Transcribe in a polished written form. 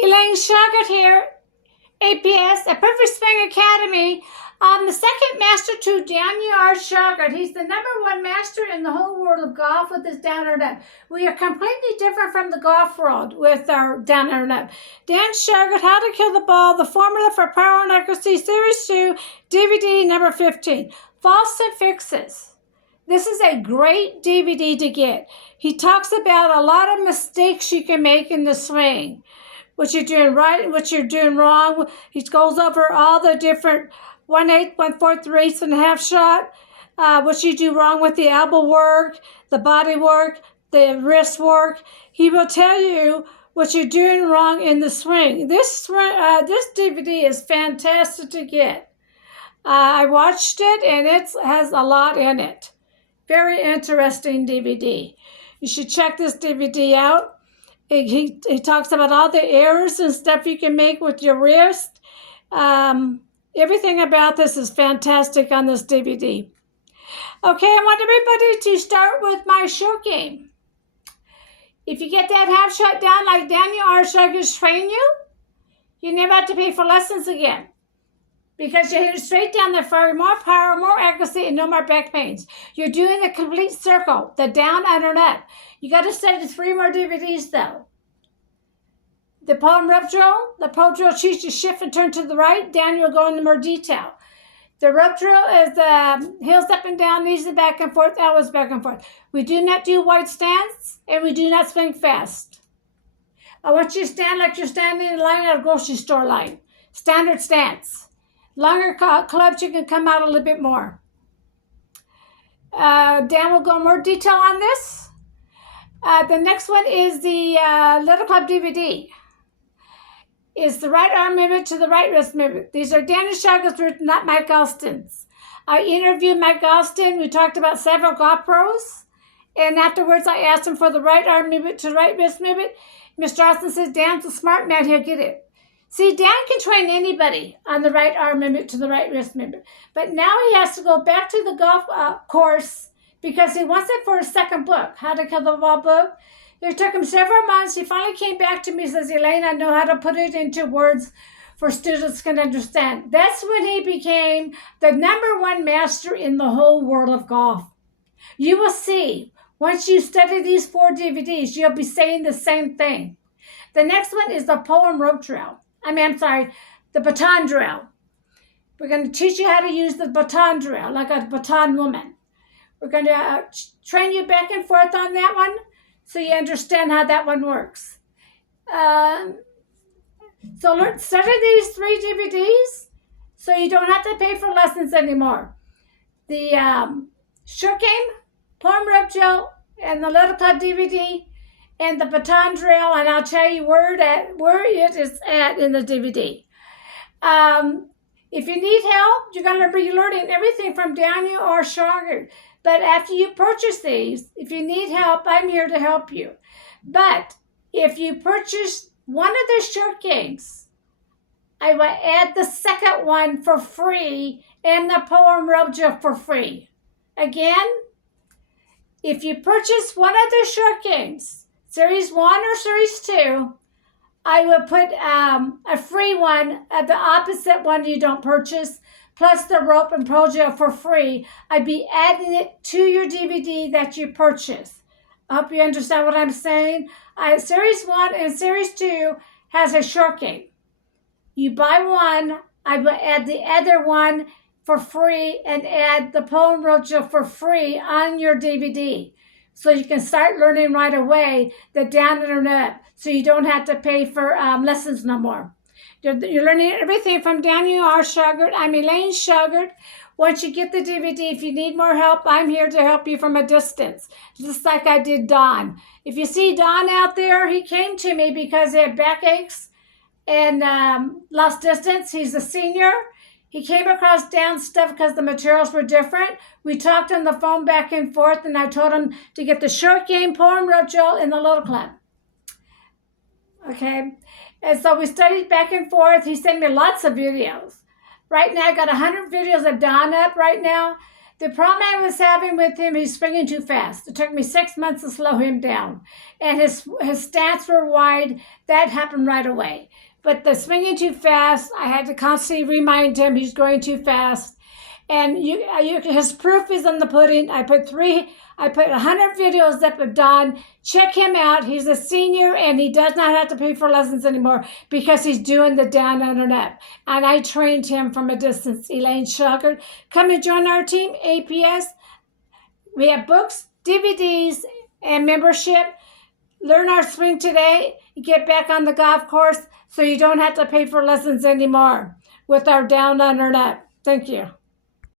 Elaine Shauger here, APS, a Perfect Swing Academy. The second master to Daniel R. Shauger. He's the #1 master in the whole world of golf with his down and up. We are completely different from the golf world with our down and up. Dan Shauger, How to Kill the Ball, The Formula for Power and Accuracy, Series 2, DVD number 15. Faults and Fixes. This is a great DVD to get. He talks about a lot of mistakes you can make in the swing. What you're doing right and what you're doing wrong. He goes over all the different 1/8, 1/4, 3/8 and a half shot. What you do wrong with the elbow work, the body work, the wrist work. He will tell you what you're doing wrong in the swing. This DVD is fantastic to get. I watched it and it has a lot in it. Very interesting DVD. You should check this DVD out. He talks about all the errors and stuff you can make with your wrist. Everything about this is fantastic on this DVD. Okay, I want everybody to start with my short game. If you get that half shot down like Daniel R. Shauger's train you, you never have to pay for lessons again. Because you're hitting straight down there for more power, more accuracy, and no more back pains. You're doing a complete circle, the down, under, and up. You got to study 3 more DVDs, though. The palm rub drill, the pro drill teaches you to shift and turn to the right. Down, you'll go into more detail. The rub drill is heels up and down, knees back and forth, elbows back and forth. We do not do wide stance, and we do not swing fast. I want you to stand like you're standing in line at a grocery store line. Standard stance. Longer clubs, you can come out a little bit more. Dan will go in more detail on this. The next one is the Little Club DVD. Is the right arm movement to the right wrist movement. These are Daniel Shauger's words, not Mike Alston's. I interviewed Mike Alston. We talked about several golf pros. And afterwards, I asked him for the right arm movement to the right wrist movement. Mr. Alston says, Dan's a smart man. He'll get it. See, Dan can train anybody on the right arm movement to the right wrist movement. But now he has to go back to the golf course because he wants it for his second book, How to Kill the Ball book. It took him several months. He finally came back to me and says, Elaine, I know how to put it into words for students can understand. That's when he became the #1 master in the whole world of golf. You will see, once you study these 4 DVDs, you'll be saying the same thing. The next one is the pole and rope drill. The baton drill. We're going to teach you how to use the baton drill, like a baton woman. We're going to train you back and forth on that one so you understand how that one works. So study these 3 DVDs so you don't have to pay for lessons anymore. The short game, palm rub drill, and the Little Club DVD, and the baton drill, and I'll tell you where it is at in the DVD. If you need help, you're going to be learning everything from Daniel R. Shauger. But after you purchase these, if you need help, I'm here to help you. But if you purchase one of the short games, I will add the second one for free and the poem rub drill for free. Again, if you purchase one of the short games, Series 1 or Series 2, I will put a free one at the opposite one you don't purchase, plus the rope and pro gel for free. I'd be adding it to your DVD that you purchase. I hope you understand what I'm saying. Series 1 and Series 2 has a short game. You buy one, I will add the other one for free and add the poem rope gel for free on your DVD. So you can start learning right away the down and up, so you don't have to pay for lessons no more. You're learning everything from Daniel R. Shauger. I'm Elaine Shauger. Once you get the DVD, if you need more help, I'm here to help you from a distance, just like I did Don. If you see Don out there, he came to me because he had backaches and lost distance. He's a senior. He came across down stuff because the materials were different. We talked on the phone back and forth, and I told him to get the short game, poem rub drill, and the Little Club. Okay? And so we studied back and forth. He sent me lots of videos. Right now, I got 100 videos of Don up right now. The problem I was having with him, he's swinging too fast. It took me 6 months to slow him down. And his stats were wide. That happened right away. But the swinging too fast, I had to constantly remind him he's going too fast. And his proof is in the pudding. I put 100 videos up of Don. Check him out. He's a senior and he does not have to pay for lessons anymore because he's doing the down under up. And I trained him from a distance. Elaine Shauger. Come and join our team, APS. We have books, DVDs, and membership. Learn our swing today. Get back on the golf course so you don't have to pay for lessons anymore with our down under up. Thank you.